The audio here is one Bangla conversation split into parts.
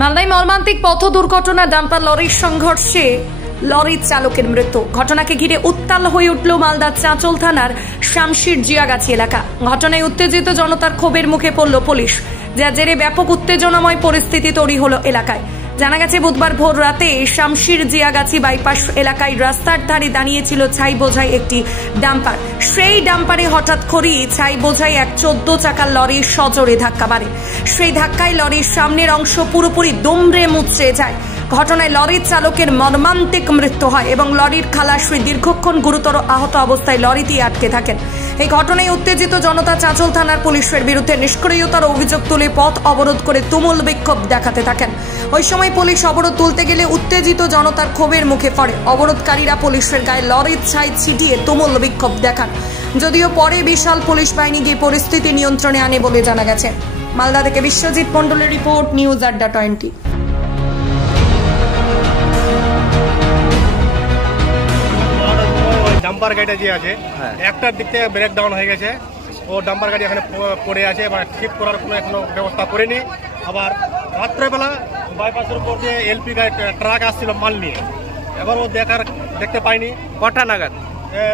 মালদায় মর্মান্তিক পথ দুর্ঘটনা, ডাম্পার লরির সংঘর্ষে লরির চালকের মৃত্যু। ঘটনাকে ঘিরে উত্তাল হয়ে উঠল মালদা চাঁচল থানার শামশির জিয়াগাছি এলাকা। ঘটনায় উত্তেজিত জনতার ক্ষোভের মুখে পড়ল পুলিশ, যার জেরে ব্যাপক উত্তেজনাময় পরিস্থিতি তৈরি হলো এলাকায়। জানা গেছে, বুধবার ভোর রাতে শামশির জিয়াগাছি বাইপাস এলাকায় রাস্তার ধারে দাঁড়িয়েছিল ছাই বোঝাই একটি ডাম্পার। সেই ডাম্পারে হঠাৎ করেই ছাই বোঝাই এক 14 চাকার লরির সজোরে ধাক্কা মারে। সেই ধাক্কায় লরির সামনের অংশ পুরোপুরি দুমড়ে মুচড়ে যায়। ঘটনায় লরির চালকের মর্মান্তিক মৃত্যু হয় এবং লরির খালাসি দীর্ঘক্ষণ গুরুতর আহত অবস্থায় লরিতে আটকে থাকেন। এই ঘটনায় উত্তেজিত জনতা চাঁচল থানার পুলিশের বিরুদ্ধে নিষ্ক্রিয়তার অভিযোগ তুলে পথ অবরোধ করে তুমুল বিক্ষোভ দেখাতে থাকেন। ওই সময় পুলিশ অবরোধ তুলতে গেলে উত্তেজিত জনতার ক্ষোভের মুখে পড়ে। অবরোধকারীরা পুলিশের গায়ে লরির ছাই ছিটিয়ে তুমুল বিক্ষোভ দেখান। যদিও পরে বিশাল পুলিশ বাহিনী গিয়ে পরিস্থিতি নিয়ন্ত্রণে আনে বলে জানা গেছে। মালদা থেকে বিশ্বজিৎ মণ্ডলের রিপোর্ট, নিউজ আড্ডা 20। ডাম্পার গাড়িটা যে আছে একটার দিক থেকে ব্রেক ডাউন হয়ে গেছে, ও ডাম্পার গাড়ি এখানে পড়ে আছে, মানে ঠিক করার কোনো এখনো ব্যবস্থা করেনি। আবার রাত্রেবেলা বাইপাসের উপর দিয়ে এলপি গাড়ি ট্রাক আসছিল মাল নিয়ে, এবার ও দেখতে পাইনি। কটা নাগাদ?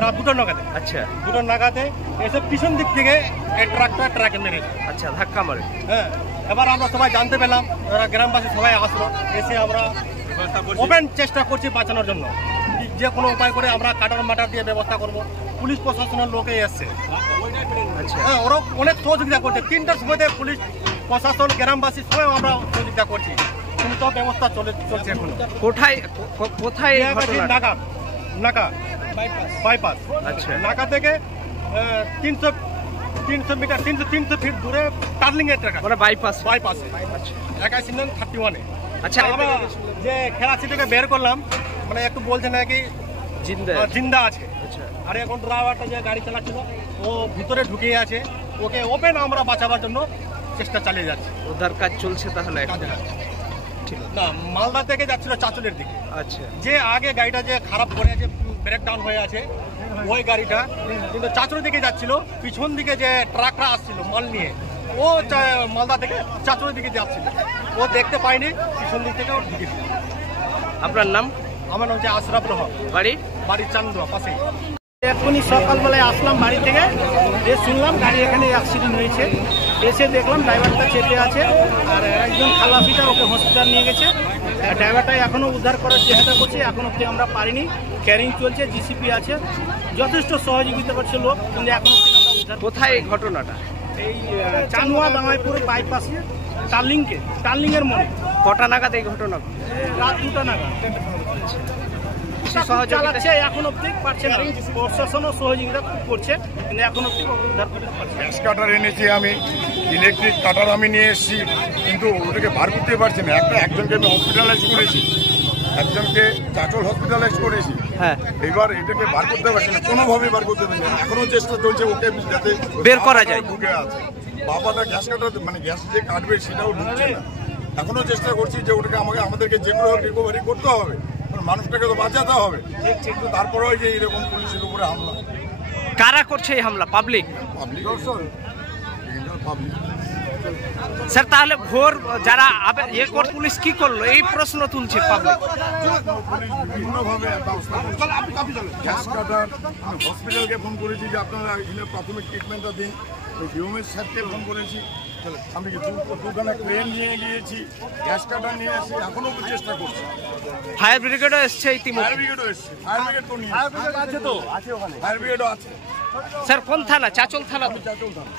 রাত 2টা নাগাদে। আচ্ছা, 2টা নাগাদে এসে পিছন দিক থেকে এই ট্রাকে মেরেছে। আচ্ছা, ধাক্কা মারে। হ্যাঁ, এবার আমরা সবাই জানতে পেলাম, গ্রামবাসী সবাই আসলো, এসে আমরা ওপেন চেষ্টা করছি বাঁচানোর জন্য। যে কোনো উপায় করে আমরা কাটার মাটার দিয়ে ব্যবস্থা করব। পুলিশ প্রশাসনের লোকে এসছে, হ্যাঁ, ওরা অনেক সহযোগিতা করছে। 3টার সময়তে পুলিশ প্রশাসন গ্রামবাসী সবাই আমরা সহযোগিতা করছি, কিন্তু ব্যবস্থা চলছে এখন। কোথায় নাকা বাইপাস। আচ্ছা, নাকা থেকে 300 মিটার 300 ফিট দূরে টার্নিং এর ট্রাক, মানে বাইপাসে 31-31। আচ্ছা, আমরা যে খেলাছি থেকে বের করলাম, মানে একটু বলছে নাকি জিন্দা আছে। আর এখন ড্রাইভারটা যে গাড়ি চালাচ্ছিল ও ভিতরে ঢুকিয়ে আছে, ওকে ওপেন আমরা বাঁচাবার জন্য চেষ্টা চালিয়ে যাচ্ছি। উদ্ধার কাজ চলছে তাহলে? না, মালদা থেকে যাচ্ছিল চাঁচলের দিকে। আচ্ছা, যে আগে গাড়িটা যে খারাপ করে আছে, ব্রেক ডাউন হয়ে আছে, ওই গাড়িটা কিন্তু চাঁচলের দিকে যাচ্ছিল। পিছন দিকে যে ট্রাকটা আসছিল মাল নিয়ে, ও মালদা থেকে চাঁচলের দিকে যাচ্ছিল, ও দেখতে পায়নি, পিছন দিক থেকে ও ঢুকেছিল। আপনার নাম? আমার নাম হচ্ছে আশরাফ রহমান, বাড়ি চান্দুয়া পাশে। এখনই সকালবেলায় আসলাম বাড়ি থেকে, শুনলাম গাড়ি এখানে অ্যাক্সিডেন্ট হয়েছে। এসে দেখলাম ড্রাইভারটা চেপে আছে, আর একজন খালাসিটা ওকে হসপিটাল নিয়ে গেছে। ড্রাইভারটাই এখনও উদ্ধার করার চেষ্টা করছে, এখন অব্দি আমরা পারিনি। ক্যারিং চলছে, জিসিপি আছে, যথেষ্ট সহযোগিতা করছে লোক, কিন্তু এখন অব্দি আমরা উদ্ধার। কোথায় এই ঘটনাটা? এই চানুয়া দামাইপুরের বাইপাসে টার্লিংয়ের মোড়ে। কটা নাগাদ এই ঘটনা? রাত 2টা নাগাদ। চালাচ্ছে, এখন অব্দি পারছে না। প্রশাসনও সহযোগিতা করছে, কিন্তু এখন অব্দি উদ্ধার করতে পারছে। গ্যাস কাটার এনেছি আমি, ইলেকট্রিক কাটার আমি নিয়ে এসেছি, কিন্তু ওটাকে বার করতে পারছি না। একজনকে আমি হসপিটালাইজ করেছি, একজনকে চাঁচল হসপিটালাইজ করেছি। হ্যাঁ, এবার এটাকে বার করতে পারছি না, কোনোভাবেই বার করতে পারছি না। এখনো চেষ্টা চলছে ওকে যাতে বের করা যায়। ঢুকে আছে বাবাটা গ্যাস কাটার, মানে গ্যাস যে কাটবে সেটাও ঢুকছে না। এখনো চেষ্টা করছি যে ওটাকে আমাদেরকে যেগুলো রিকভারি করতে হবে, মানুষটাকে তো বাঁচাতে হবে। কিন্তু তারপরেও যে এরকম পুলিশের উপরে হামলা। কারা করছে এই হামলা? পাবলিক? পাবলিক। স্যার, তাহলে ভোর যারা পুলিশ কি করলো এই প্রশ্ন তুলছে পাবলিক। বিভিন্নভাবে গ্যাস কাটার হসপিটালকে ফোন করেছি যে আপনারা এখানে প্রাথমিক ট্রিটমেন্টটা দিন। ওই ডিওমের স্যারকে ফোন করেছি, আমি 2খানা ক্রেন নিয়ে গিয়েছি, গ্যাস কাটার নিয়ে এসেছি, এখনো চেষ্টা করছি। ফায়ার ব্রিগেডও এসছে ইতিমধ্যে? ফায়ার ব্রিগেডও এসছে, ফায়ার ব্রিগেড তো নিয়ে আছে, ওখানে ফায়ার ব্রিগেডও আছে। স্যার, কোন থানা? চাঁচল থানা? চাঁচল থানা।